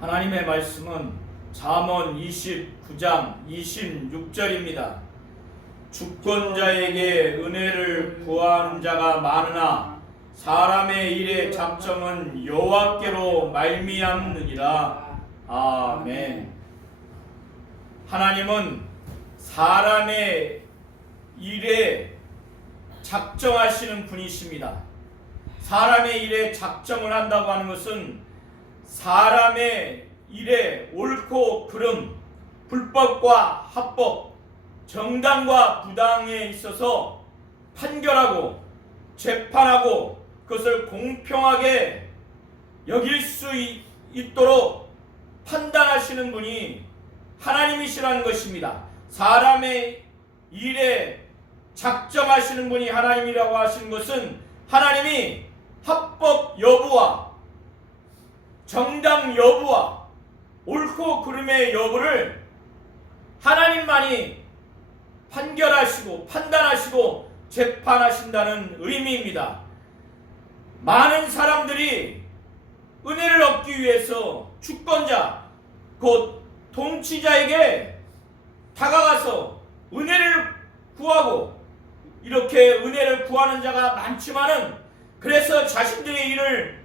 하나님의 말씀은 잠언 29장 26절입니다. 주권자에게 은혜를 구하는 자가 많으나 사람의 일의 작정은 여호와께로 말미암느니라. 아멘. 하나님은 사람의 일에 작정하시는 분이십니다. 사람의 일에 작정을 한다고 하는 것은 사람의 일에 옳고 그름, 불법과 합법, 정당과 부당에 있어서 판결하고 재판하고 그것을 공평하게 여길 수 있도록 판단하시는 분이 하나님이시라는 것입니다. 사람의 일에 작정하시는 분이 하나님이라고 하시는 것은 하나님이 합법 여부와 정당 여부와 옳고 그름의 여부를 하나님만이 판결하시고 판단하시고 재판하신다는 의미입니다. 많은 사람들이 은혜를 얻기 위해서 주권자 곧 통치자에게 다가가서 은혜를 구하고 이렇게 은혜를 구하는 자가 많지만은 그래서 자신들의 일을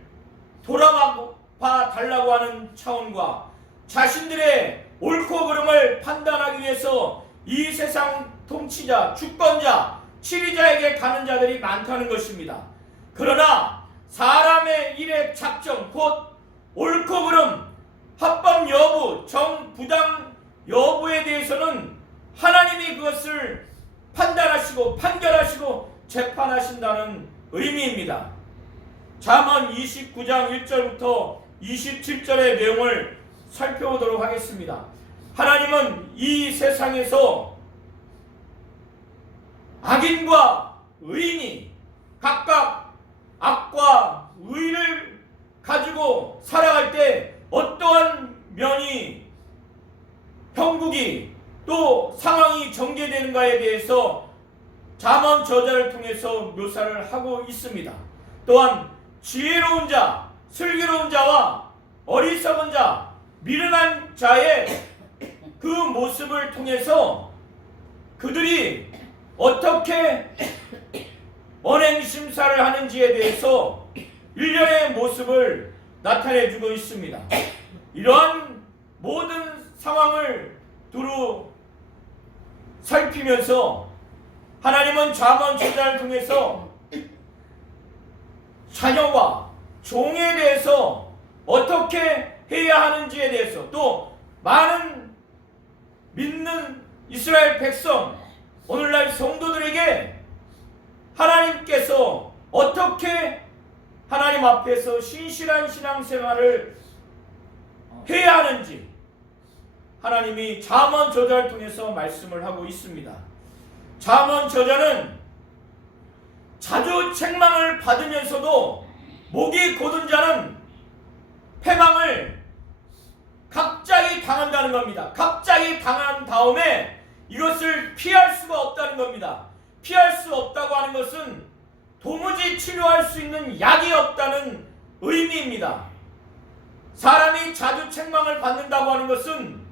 돌아봐 달라고 하는 차원과 자신들의 옳고 그름을 판단하기 위해서 이 세상 통치자, 주권자, 치리자에게 가는 자들이 많다는 것입니다. 그러나 사람의 일의 작정, 곧 옳고 그름, 합법 여부, 정부당 여부에 대해서는 하나님이 그것을 판단하시고 판결하시고 재판하신다는 의미입니다. 잠언 29장 1절부터 27절의 내용을 살펴보도록 하겠습니다. 하나님은 이 세상에서 악인과 의인이 각각 악과 의를 가지고 살아갈 때 어떠한 면이 형국이 또 상황이 전개되는가에 대해서 잠언 저자를 통해서 묘사를 하고 있습니다. 또한 지혜로운 자, 슬기로운 자와 어리석은 자, 미련한 자의 그 모습을 통해서 그들이 어떻게 언행심사를 하는지에 대해서 일련의 모습을 나타내주고 있습니다. 이러한 모든 상황을 두루 살피면서 하나님은 잠언 저자를 통해서 자녀와 종에 대해서 어떻게 해야 하는지에 대해서 또 많은 믿는 이스라엘 백성, 오늘날 성도들에게 하나님께서 어떻게 하나님 앞에서 신실한 신앙생활을 해야 하는지 하나님이 잠언 저자를 통해서 말씀을 하고 있습니다. 잠언 저자는 자주 책망을 받으면서도 목이 곧은 자는 패망을 갑자기 당한다는 겁니다. 갑자기 당한 다음에 이것을 피할 수가 없다는 겁니다. 피할 수 없다고 하는 것은 도무지 치료할 수 있는 약이 없다는 의미입니다. 사람이 자주 책망을 받는다고 하는 것은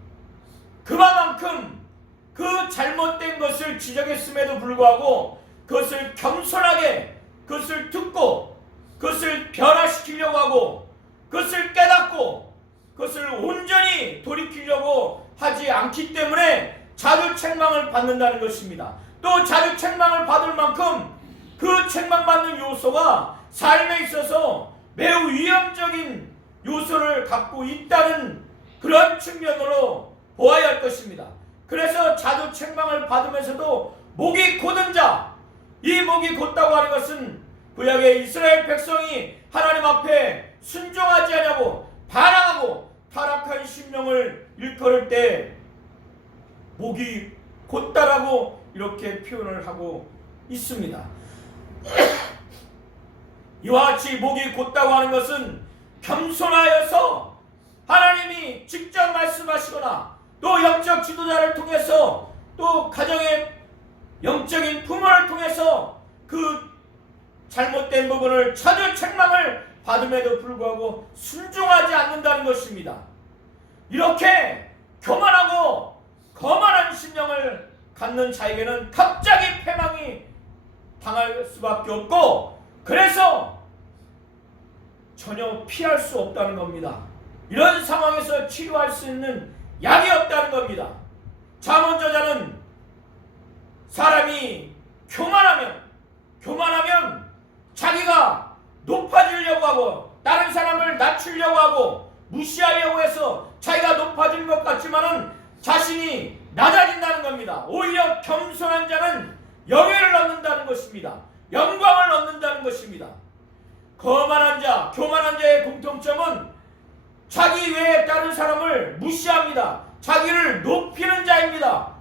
그만큼 그 잘못된 것을 지적했음에도 불구하고 그것을 겸손하게 그것을 듣고 그것을 변화시키려고 하고 그것을 깨닫고 그것을 온전히 돌이키려고 하지 않기 때문에 자주 책망을 받는다는 것입니다. 또 자주 책망을 받을 만큼 그 책망받는 요소가 삶에 있어서 매우 위험적인 요소를 갖고 있다는 그런 측면으로 보아야 할 것입니다. 그래서 자주 책망을 받으면서도 목이 곧은 자, 이 목이 곧다고 하는 것은 구약의 이스라엘 백성이 하나님 앞에 순종하지 않냐고 반항하고 타락한 심령을 일컬을 때 목이 곧다라고 이렇게 표현을 하고 있습니다. 이와 같이 목이 곧다고 하는 것은 겸손하여서 하나님이 직접 말씀하시거나 또 영적 지도자를 통해서 또 가정의 영적인 부모를 통해서 그 잘못된 부분을 자주 책망을 받음에도 불구하고 순종하지 않는다는 것입니다. 이렇게 교만하고 거만한 심령을 갖는 자에게는 갑자기 패망이 당할 수밖에 없고, 그래서 전혀 피할 수 없다는 겁니다. 이런 상황에서 치료할 수 있는 약이 없다는 겁니다. 잠언저자는 사람이 교만하면 자기가 높아지려고 하고 다른 사람을 낮추려고 하고 무시하려고 해서 자기가 높아지는 것 같지만은 자신이 낮아진다는 겁니다. 오히려 겸손한 자는 영예를 얻는다는 것입니다. 영광을 얻는다는 것입니다. 교만한 자의 공통점은 자기 외에 다른 사람을 무시합니다. 자기를 높이는 자입니다.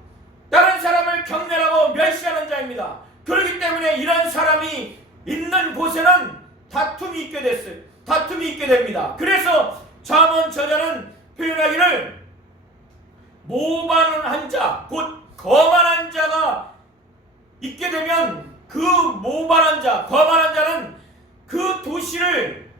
다른 사람을 경멸하고 멸시하는 자입니다. 그렇기 때문에 이런 사람이 있는 곳에는 다툼이 있게 됩니다. 그래서 잠언 저자는 표현하기를 모반한 자, 곧 거만한 자가 있게 되면 그 모반한 자, 거만한 자는 그 도시를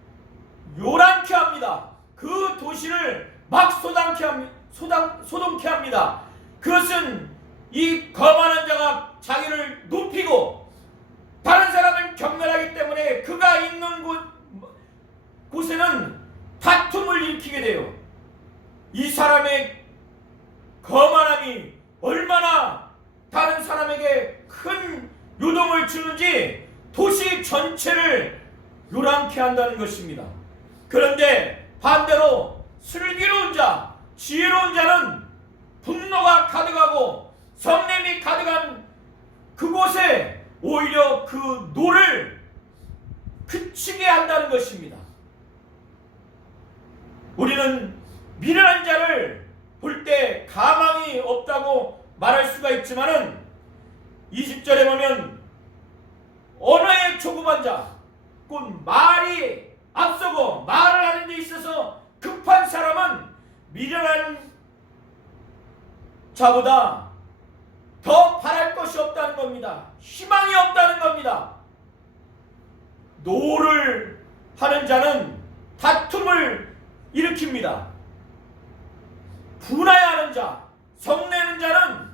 요란케 합니다. 그 도시를 막 소동케 합니다. 그것은 이 거만한 자가 자기를 높이고 다른 사람을 경멸하기 때문에 그가 있는 곳에는 다툼을 일으키게 돼요. 이 사람의 거만함이 얼마나 다른 사람에게 큰 요동을 주는지 도시 전체를 요란케 한다는 것입니다. 그런데 반대로 슬기로운 자, 지혜로운 자는 분노가 가득하고 성냄이 가득한 그곳에 오히려 그 노를 그치게 한다는 것입니다. 우리는 미련한 자를 볼 때 가망이 없다고 말할 수가 있지만은 20절에 보면 언어의 조급한 자, 곧 말이 앞서고 말을 하는 데 있어서 급한 사람은 미련한 자보다 더 바랄 것이 없다는 겁니다. 희망이 없다는 겁니다. 노를 하는 자는 다툼을 일으킵니다. 분하여하는 자, 성내는 자는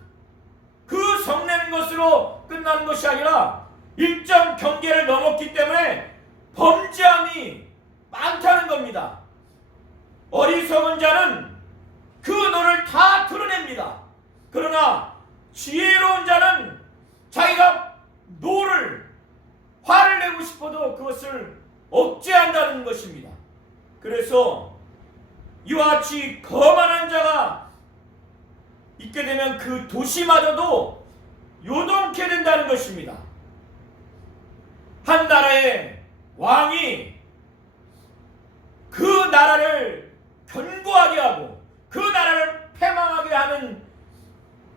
그 성내는 것으로 끝나는 것이 아니라 일정 경계를 넘었기 때문에 범죄함이 많다는 겁니다. 어리석은 자는 그 노를 다 드러냅니다. 그러나 지혜로운 자는 자기가 화를 내고 싶어도 그것을 억제한다는 것입니다. 그래서 이와 같이 거만한 자가 있게 되면 그 도시마저도 요동케 된다는 것입니다. 한 나라의 왕이 그 나라를 견고하게 하고 그 나라를 패망하게 하는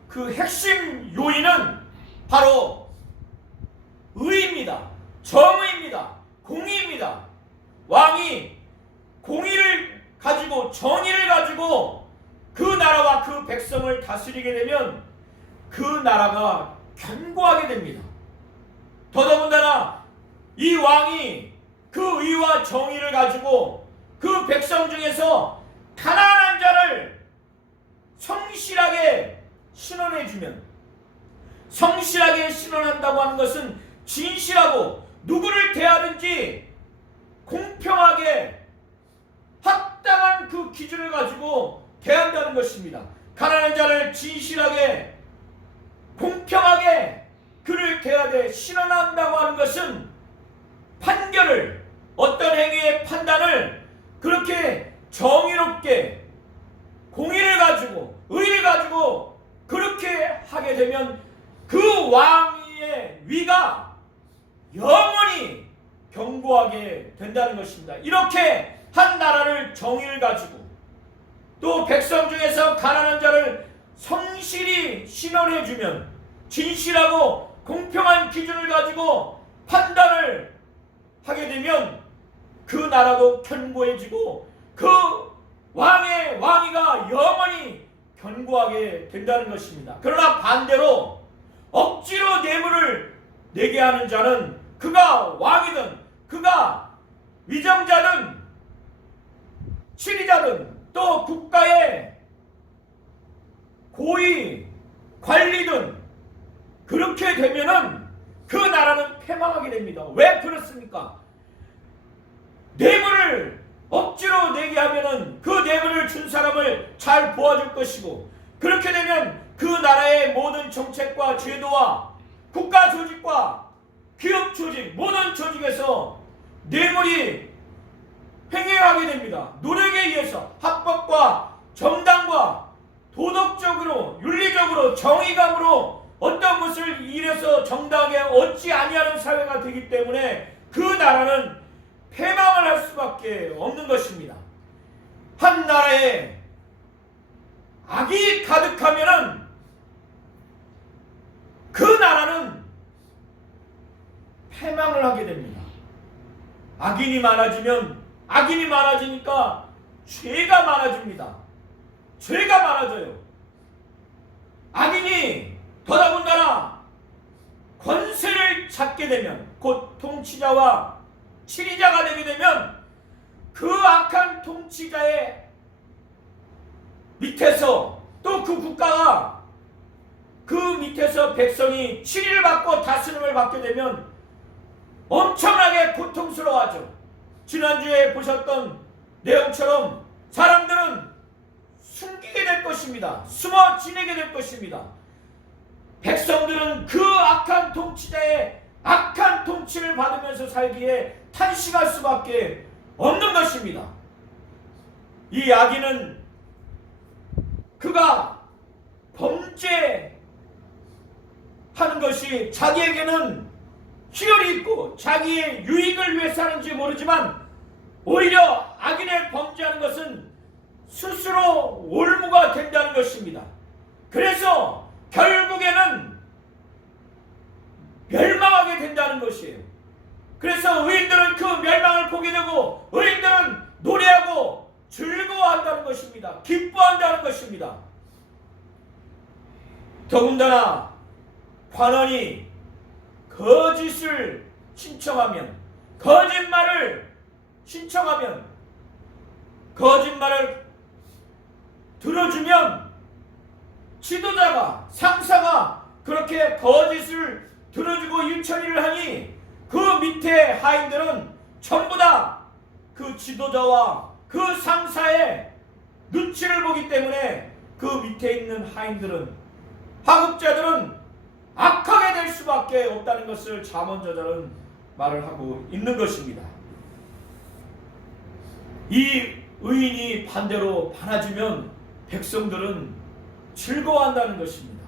그 핵심 요인은 바로 의입니다. 정의입니다. 공의입니다. 왕이 공의를 가지고 정의를 가지고 그 나라와 그 백성을 다스리게 되면 그 나라가 견고하게 됩니다. 더더군다나 이 왕이 그 의와 정의를 가지고 그 백성 중에서 가난한 자를 성실하게 신원해주면, 성실하게 신원한다고 하는 것은 진실하고 누구를 대하든지 공평하게 합당한 그 기준을 가지고 대한다는 것입니다. 가난한 자를 진실하게 공평하게 그를 대하되 신원한다고 하는 것은 판결을, 어떤 행위의 판단을 그렇게 정의롭게 공의를 가지고 의를 가지고 그렇게 하게 되면 그 왕의 위가 영원히 견고하게 된다는 것입니다. 이렇게 한 나라를 정의를 가지고 또 백성 중에서 가난한 자를 성실히 신원해주면, 진실하고 공평한 기준을 가지고 판단을 하게 되면 그 나라도 견고해지고 그 왕의 왕위가 영원히 견고하게 된다는 것입니다. 그러나 반대로 억지로 뇌물을 내게 하는 자는 그가 왕이든 그가 위정자든 지리자든 또 국가의 고위 관리든 그렇게 되면은 그 나라는 패망하게 됩니다. 왜 그렇습니까? 뇌물을 억지로 내게 하면은 그 뇌물을 준 사람을 잘 보아줄 것이고, 그렇게 되면 그 나라의 모든 정책과 제도와 국가 조직과 기업 조직, 모든 조직에서 뇌물이 횡행하게 됩니다. 노력에 의해서 합법과 정당과 도덕적으로 윤리적으로 정의감으로 어떤 것을 일해서 정당하게 얻지 아니하는 사회가 되기 때문에 그 나라는 패망을 할 수밖에 없는 것입니다. 한 나라에 악이 가득하면은 그 나라는 패망을 하게 됩니다. 악인이 많아지니까 죄가 많아집니다. 죄가 많아져요. 악인이 더더군다나 권세를 잡게 되면, 곧 통치자와 치리자가 되게 되면 그 악한 통치자의 밑에서, 또 그 국가가 그 밑에서 백성이 치리를 받고 다스림을 받게 되면 엄청나게 고통스러워하죠. 지난주에 보셨던 내용처럼 사람들은 숨기게 될 것입니다. 숨어 지내게 될 것입니다. 백성들은 그 악한 통치자의 악한 통치를 받으면서 살기에 탄식할 수밖에 없는 것입니다. 이 악인은 그가 범죄하는 것이 자기에게는 희열이 있고 자기의 유익을 위해서 하는지 모르지만, 오히려 악인의 범죄하는 것은 스스로 올무가 된다는 것입니다. 그래서 결국에는 멸망하게 된다는 것이에요. 그래서 의인들은 그 멸망을 보게 되고 의인들은 노래하고 즐거워한다는 것입니다. 기뻐한다는 것입니다. 더군다나 관원이 거짓을 신청하면, 거짓말을 신청하면, 거짓말을 들어주면 지도자가, 상사가 그렇게 거짓을 들어주고 일처리를 하니 그 밑에 하인들은 전부 다 그 지도자와 그 상사의 눈치를 보기 때문에 그 밑에 있는 하인들은, 하급자들은 악하게 될 수밖에 없다는 것을 잠언저자는 말을 하고 있는 것입니다. 이 의인이 반대로 많아지면 백성들은 즐거워한다는 것입니다.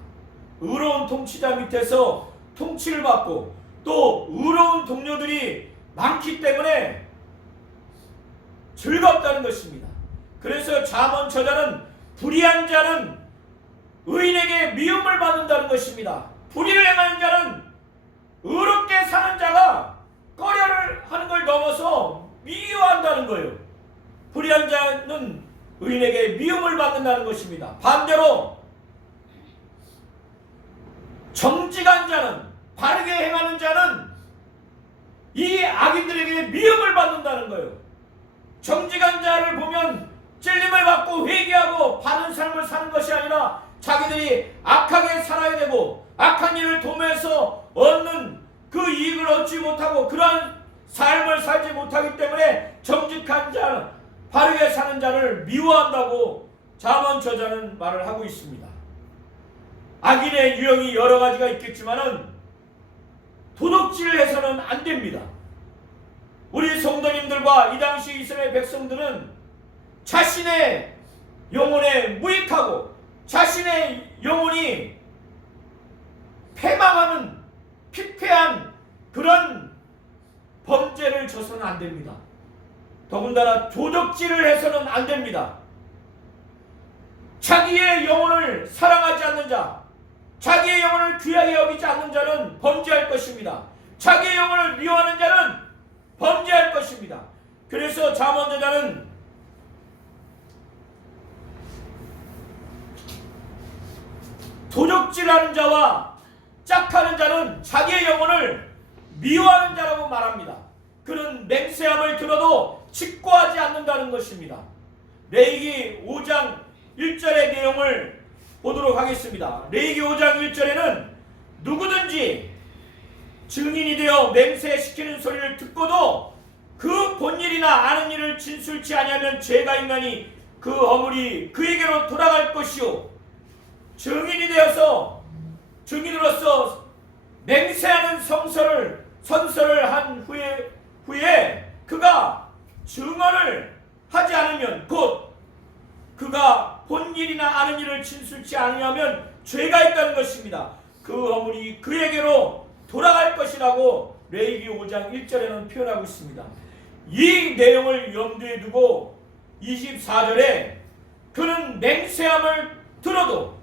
의로운 통치자 밑에서 통치를 받고 또 의로운 동료들이 많기 때문에 즐겁다는 것입니다. 그래서 잠언저자는 불의한 자는 의인에게 미움을 받는다는 것입니다. 불의를 행하는 자는, 의롭게 사는 자가 꺼려를 하는 걸 넘어서 미워한다는 거예요. 불의한 자는 의인에게 미움을 받는다는 것입니다. 반대로 정직한 자는, 바르게 행하는 자는 이 악인들에게 미움을 받는다는 거예요. 정직한 자를 보면 찔림을 받고 회개하고 바른 삶을 사는 것이 아니라 자기들이 악하게 살아야 되고 악한 일을 도모해서 얻는 그 이익을 얻지 못하고 그러한 삶을 살지 못하기 때문에 정직한 자는, 바르게 사는 자를 미워한다고 잠언저자는 말을 하고 있습니다. 악인의 유형이 여러 가지가 있겠지만은 도덕질을 해서는 안 됩니다. 우리 성도님들과 이 당시 이스라엘 백성들은 자신의 영혼에 무익하고 자신의 영혼이 패망하는 피폐한 그런 범죄를 져서는 안 됩니다. 더군다나 도덕질을 해서는 안 됩니다. 자기의 영혼을 사랑하지 않는 자, 자기의 영혼을 귀하게 여기지 않는 자는 범죄할 것입니다. 자기의 영혼을 미워하는 자는 범죄할 것입니다. 그래서 잠언저자는 도적질하는 자와 짝하는 자는 자기의 영혼을 미워하는 자라고 말합니다. 그는 맹세함을 들어도 직고하지 않는다는 것입니다. 레위기 5장 1절의 내용을 보도록 하겠습니다. 레위기 5장 1절에는 누구든지 증인이 되어 맹세시키는 소리를 듣고도 그 본 일이나 아는 일을 진술치 아니하면 죄가 있나니 그 허물이 그에게로 돌아갈 것이요. 증인이 되어서 증인으로서 맹세하는 선서를 한 후에 그가 증언을 하지 않으면 곧 그가 본 일이나 아는 일을 진술치 아니하면 죄가 있다는 것입니다. 그 허물이 그에게로 돌아갈 것이라고 레위기 5장 1절에는 표현하고 있습니다. 이 내용을 염두에 두고 24절에 그는 맹세함을 들어도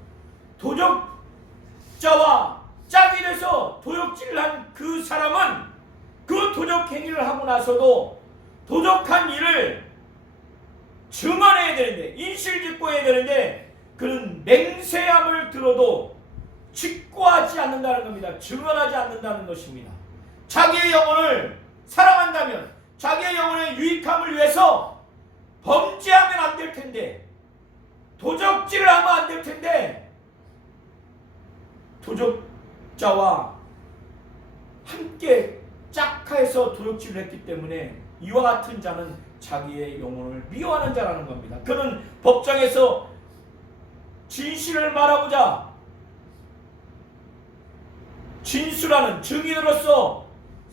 도적자와 짝이 돼서 도적질을 한 그 사람은 그 도적 행위를 하고 나서도 도적한 일을 증언해야 되는데, 인실직고해야 되는데 그는 맹세함을 들어도 직고하지 않는다는 겁니다. 증언하지 않는다는 것입니다. 자기의 영혼을 사랑한다면 자기의 영혼의 유익함을 위해서 범죄하면 안 될 텐데, 도적질을 하면 안 될 텐데, 도적자와 함께 짝하여서 도적질을 했기 때문에 이와 같은 자는 자기의 영혼을 미워하는 자라는 겁니다. 그는 법정에서 진실을 말하고자 진술하는 증인으로서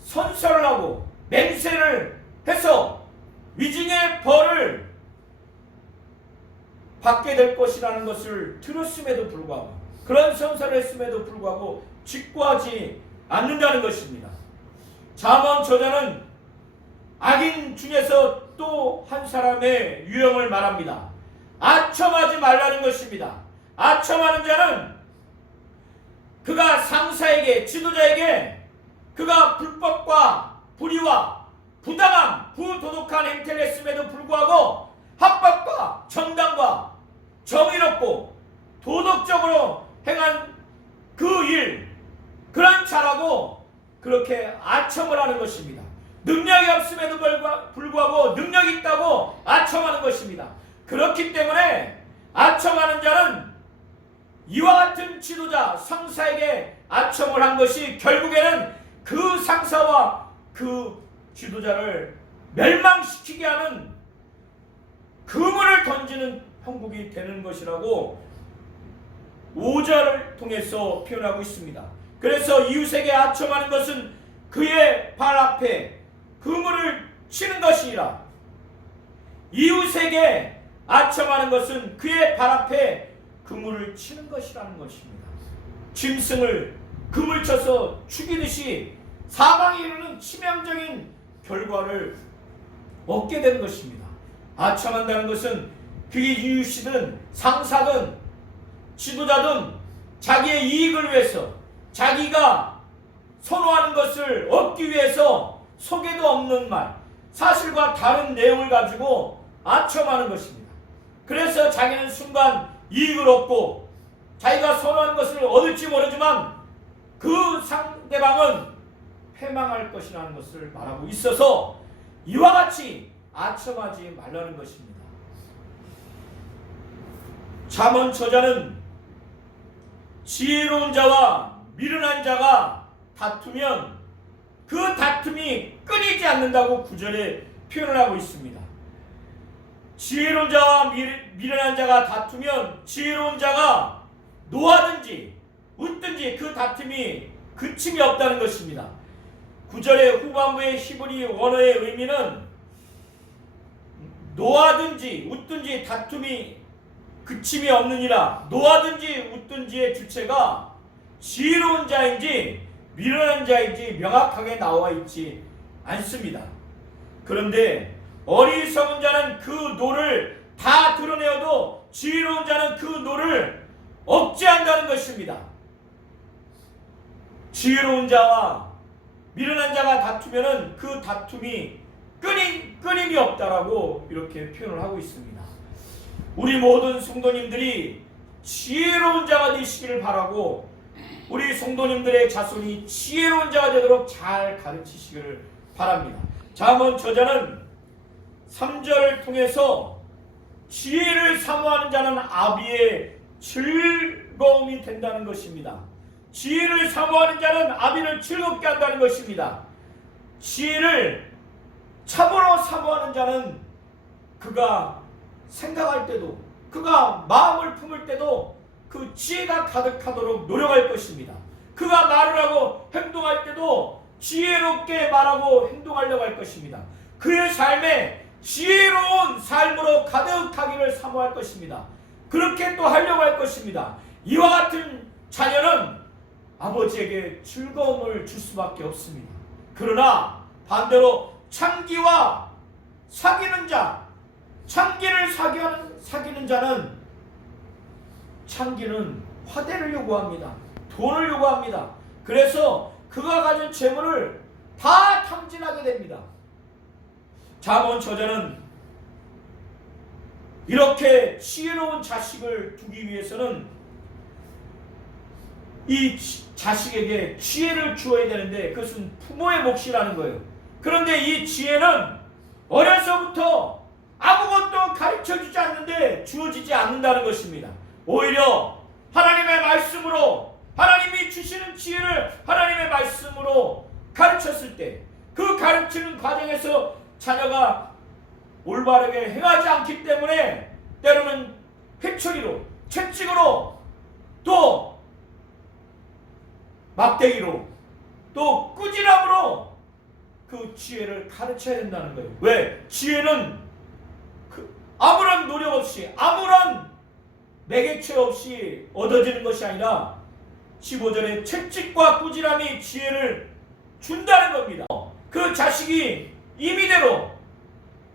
선서를 하고 맹세를 해서 위증의 벌을 받게 될 것이라는 것을 들었음에도 불구하고, 그런 선서를 했음에도 불구하고 직고하지 않는다는 것입니다. 잠언 저자는 악인 중에서 또 한 사람의 유형을 말합니다. 아첨하지 말라는 것입니다. 아첨하는 자는 그가 상사에게, 지도자에게 그가 불법과 불의와 부당한 부도덕한 행태를 했음에도 불구하고 합법과 정당과 정의롭고 도덕적으로 행한 그 일, 그런 자라고 그렇게 아첨을 하는 것입니다. 능력이 없음에도 불구하고 능력이 있다고 아첨하는 것입니다. 그렇기 때문에 아첨하는 자는 이와 같은 지도자, 상사에게 아첨을 한 것이 결국에는 그 상사와 그 지도자를 멸망시키게 하는 그물을 던지는 형국이 되는 것이라고 5절을 통해서 표현하고 있습니다. 그래서 이웃에게 아첨하는 것은 그의 발 앞에 그물을 치는 것이니라. 이웃에게 아첨하는 것은 그의 발 앞에 그물을 치는 것이라는 것입니다. 짐승을 금을 쳐서 죽이듯이 사망에 이르는 치명적인 결과를 얻게 되는 것입니다. 아첨한다는 것은 그게 이웃이든 상사든 지도자든 자기의 이익을 위해서, 자기가 선호하는 것을 얻기 위해서 속에도 없는 말, 사실과 다른 내용을 가지고 아첨하는 것입니다. 그래서 자기는 순간 이익을 얻고 자기가 선호하는 것을 얻을지 모르지만 그 상대방은 패망할 것이라는 것을 말하고 있어서 이와 같이 아첨하지 말라는 것입니다. 잠언 저자는 지혜로운 자와 미련한 자가 다투면 그 다툼이 끊이지 않는다고 9절에 표현을 하고 있습니다. 지혜로운 자와 미련한 자가 다투면 지혜로운 자가 노하든지 웃든지 그 다툼이 그침이 없다는 것입니다. 9절의 후반부의 히브리 원어의 의미는 노하든지 웃든지 다툼이 그침이 없느니라. 노하든지 웃든지의 주체가 지혜로운 자인지 미련한 자인지 명확하게 나와 있지 않습니다. 그런데 어리석은 자는 그 노를 다 드러내어도 지혜로운 자는 그 노를 억제한다는 것입니다. 지혜로운 자와 미련한 자가 다투면은 그 다툼이 끊임이 없다라고 이렇게 표현을 하고 있습니다. 우리 모든 성도님들이 지혜로운 자가 되시기를 바라고, 우리 성도님들의 자손이 지혜로운 자가 되도록 잘 가르치시기를 바랍니다. 잠언 저자는 3절을 통해서 지혜를 사모하는 자는 아비의 즐거움이 된다는 것입니다. 지혜를 사모하는 자는 아비를 즐겁게 한다는 것입니다. 지혜를 참으로 사모하는 자는 그가 생각할 때도, 그가 마음을 품을 때도 그 지혜가 가득하도록 노력할 것입니다. 그가 말을 하고 행동할 때도 지혜롭게 말하고 행동하려고 할 것입니다. 그의 삶에 지혜로운 삶으로 가득하기를 사모할 것입니다. 그렇게 또 하려고 할 것입니다. 이와 같은 자녀는 아버지에게 즐거움을 줄 수밖에 없습니다. 그러나 반대로 창기와 사귀는 자, 창기를 사귀는 자는, 창기는 화대를 요구합니다. 돈을 요구합니다. 그래서 그가 가진 재물을 다 탐진하게 됩니다. 잠언 저자는 이렇게 지혜로운 자식을 두기 위해서는 이 자식에게 지혜를 주어야 되는데 그것은 부모의 몫이라는 거예요. 그런데 이 지혜는 어려서부터 아무것도 가르쳐주지 않는데 주어지지 않는다는 것입니다. 오히려 하나님의 말씀으로, 하나님이 주시는 지혜를 하나님의 말씀으로 가르쳤을 때 그 가르치는 과정에서 자녀가 올바르게 행하지 않기 때문에 때로는 회초리로, 채찍으로, 또 막대기로, 또 꾸지람으로 그 지혜를 가르쳐야 된다는 거예요. 왜? 지혜는 아무런 노력 없이, 아무런 매개체 없이 얻어지는 것이 아니라 15절에 채찍과 꾸지람이 지혜를 준다는 겁니다. 그 자식이 임의대로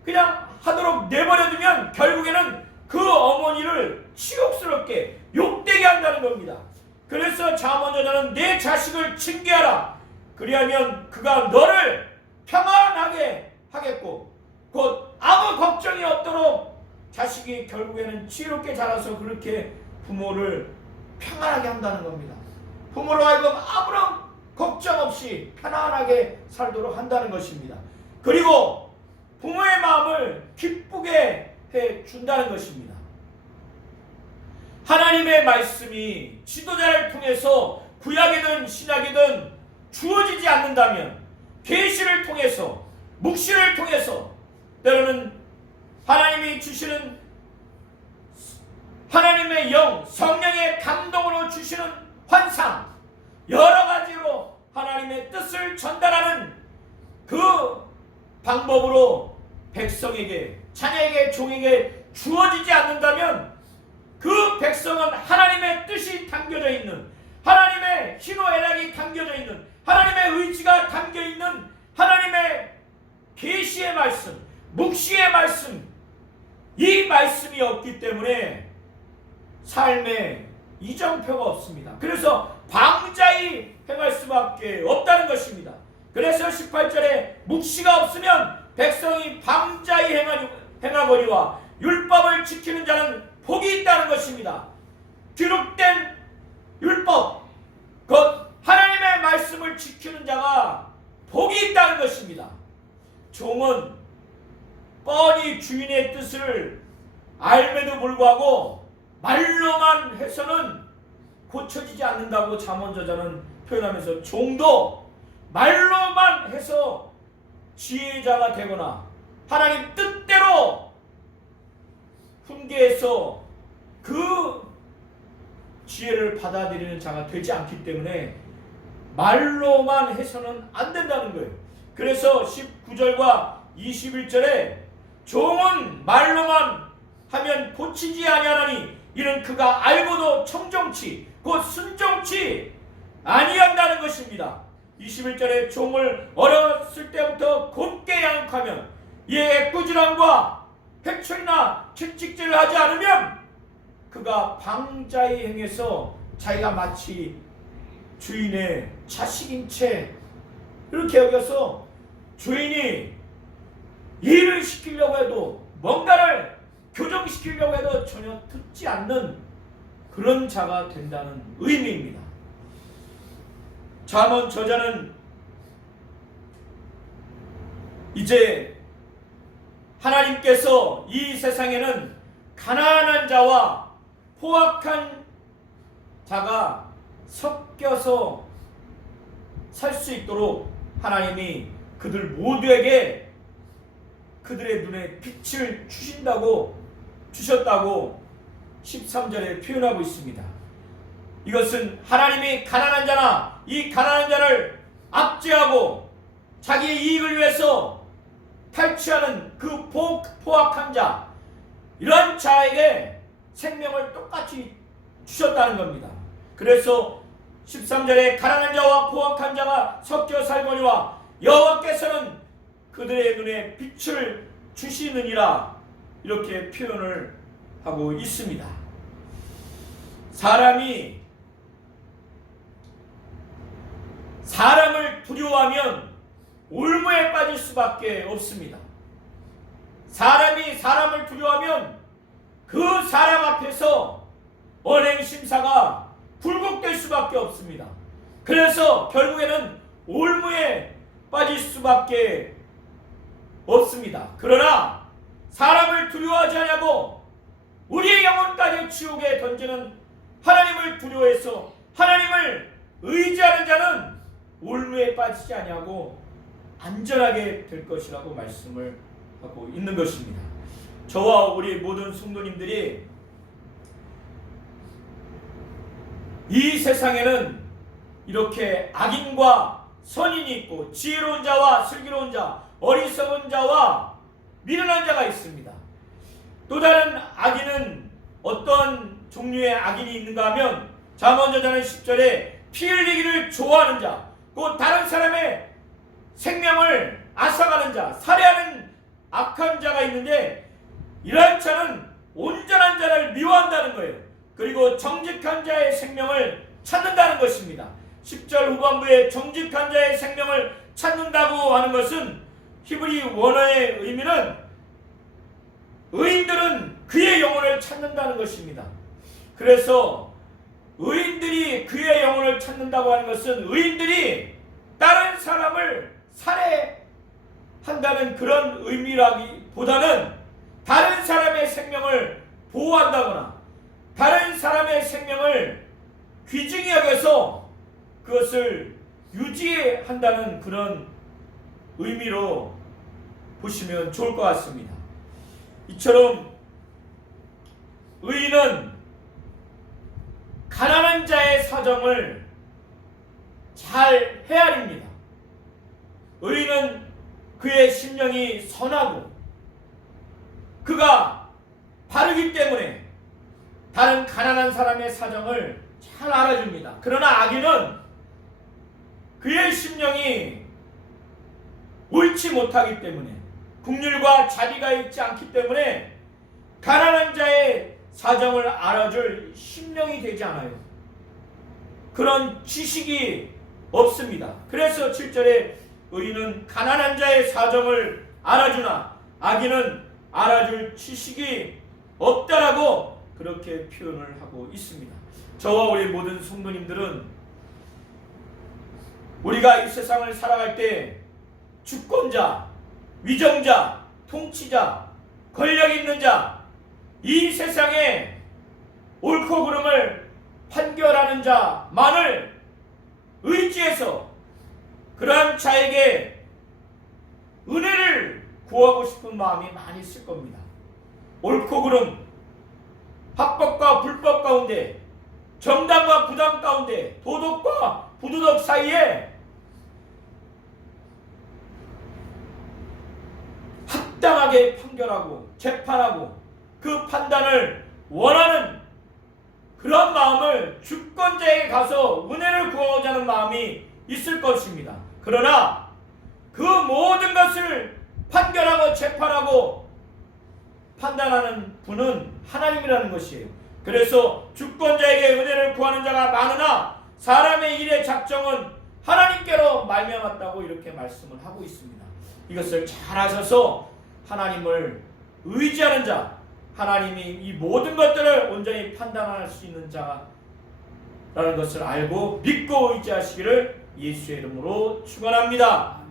그냥 하도록 내버려두면 결국에는 그 어머니를 치욕스럽게 욕되게 한다는 겁니다. 그래서 잠언 저자는 내 자식을 징계하라. 그리하면 그가 너를 평안하게 하겠고 곧 아무 걱정이 없도록 자식이 결국에는 지혜롭게 자라서 그렇게 부모를 평안하게 한다는 겁니다. 부모로 하여금 아무런 걱정 없이 편안하게 살도록 한다는 것입니다. 그리고 부모의 마음을 기쁘게 해준다는 것입니다. 하나님의 말씀이 지도자를 통해서 구약이든 신약이든 주어지지 않는다면 계시를 통해서, 묵시를 통해서, 때로는 하나님이 주시는 하나님의 영, 성령의 감동으로 주시는 환상, 여러 가지로 하나님의 뜻을 전달하는 그 방법으로 백성에게, 자녀에게, 종에게 주어지지 않는다면 그 백성은 하나님의 뜻이 담겨져 있는, 하나님의 희노애락이 담겨져 있는, 하나님의 의지가 담겨있는 하나님의 계시의 말씀, 묵시의 말씀, 이 말씀이 없기 때문에 삶에 이정표가 없습니다. 그래서 방자히 행할 수밖에 없다는 것입니다. 그래서 18절에 묵시가 없으면 백성이 방자히 행하거니와 율법을 지키는 자는 복이 있다는 것입니다. 기록된 율법, 곧 하나님의 말씀을 지키는 자가 복이 있다는 것입니다. 종은 뻔히 주인의 뜻을 알매도 불구하고 말로만 해서는 고쳐지지 않는다고 잠언 저자는 표현하면서 종도 말로만 해서 지혜자가 되거나 하나님 뜻대로 훈계해서 그 지혜를 받아들이는 자가 되지 않기 때문에 말로만 해서는 안 된다는 거예요. 그래서 19절과 21절에 종은 말로만 하면 고치지 아니하나니 이는 그가 알고도 청정치 곧 순종치 아니한다는 것입니다. 21절에 종을 어렸을 때부터 곱게 양육하면 이에 꾸지람과 회초리나 채찍질을 하지 않으면 그가 방자히 행해서 자기가 마치 주인의 자식인 채 이렇게 여겨서 주인이 일을 시키려고 해도 뭔가를 교정시키려고 해도 전혀 듣지 않는 그런 자가 된다는 의미입니다. 잠언 저자는 이제 하나님께서 이 세상에는 가난한 자와 포악한 자가 섞여서 살 수 있도록 하나님이 그들 모두에게 그들의 눈에 빛을 주셨다고 13절에 표현하고 있습니다. 이것은 하나님이 가난한 자나 이 가난한 자를 압제하고 자기의 이익을 위해서 탈취하는 그 포악한 자, 이런 자에게 생명을 똑같이 주셨다는 겁니다. 그래서 13절에 가난한 자와 포악한 자가 섞여 살거니와 여호와께서는 그들의 눈에 빛을 주시느니라, 이렇게 표현을 하고 있습니다. 사람을 두려워하면 올무에 빠질 수밖에 없습니다. 사람이 사람을 두려워하면 그 사람 앞에서 언행심사가 굴복될 수밖에 없습니다. 그래서 결국에는 올무에 빠질 수밖에 없습니다. 그러나 사람을 두려워하지 않냐고 우리의 영혼까지 지옥에 던지는 하나님을 두려워해서 하나님을 의지하는 자는 올무에 빠지지 아니하고 안전하게 될 것이라고 말씀을 하고 있는 것입니다. 저와 우리 모든 성도님들이 이 세상에는 이렇게 악인과 선인이 있고 지혜로운 자와 슬기로운 자, 어리석은 자와 미련한 자가 있습니다. 또 다른 악인은 어떤 종류의 악인이 있는가 하면 잠언저자는 10절에 피 흘리기를 좋아하는 자, 곧 다른 사람의 생명을 앗아가는 자, 살해하는 악한 자가 있는데 이러한 자는 온전한 자를 미워한다는 거예요. 그리고 정직한 자의 생명을 찾는다는 것입니다. 10절 후반부에 정직한 자의 생명을 찾는다고 하는 것은 히브리 원어의 의미는 의인들은 그의 영혼을 찾는다는 것입니다. 그래서 의인들이 그의 영혼을 찾는다고 하는 것은 의인들이 다른 사람을 살해한다는 그런 의미라기보다는 다른 사람의 생명을 보호한다거나 다른 사람의 생명을 귀중히 여겨서 그것을 유지한다는 그런 의미로 보시면 좋을 것 같습니다. 이처럼 의인은 가난한 자의 사정을 잘 헤아립니다. 의인은 그의 심령이 선하고 그가 바르기 때문에 다른 가난한 사람의 사정을 잘 알아줍니다. 그러나 악인은 그의 심령이 옳지 못하기 때문에 긍휼과 자비가 있지 않기 때문에 가난한 자의 사정을 알아줄 심령이 되지 않아요. 그런 지식이 없습니다. 그래서 7절에 의인은 가난한 자의 사정을 알아주나 악인은 알아줄 지식이 없다라고 그렇게 표현을 하고 있습니다. 저와 우리 모든 성도님들은 우리가 이 세상을 살아갈 때 주권자, 위정자, 통치자, 권력 있는 자, 이 세상에 옳고 그름을 판결하는 자만을 의지해서 그러한 자에게 은혜를 구하고 싶은 마음이 많이 있을 겁니다. 옳고 그름, 합법과 불법 가운데, 정당과 부당 가운데, 도덕과 부도덕 사이에 합당하게 판결하고 재판하고 그 판단을 원하는 그런 마음을 주권자에게 가서 은혜를 구하고자 하는 마음이 있을 것입니다. 그러나 그 모든 것을 판결하고 재판하고 판단하는 분은 하나님이라는 것이에요. 그래서 주권자에게 은혜를 구하는 자가 많으나 사람의 일의 작정은 하나님께로 말미암았다고 이렇게 말씀을 하고 있습니다. 이것을 잘 아셔서 하나님을 의지하는 자, 하나님이 이 모든 것들을 온전히 판단할 수 있는 자라는 것을 알고 믿고 의지하시기를 예수의 이름으로 축원합니다.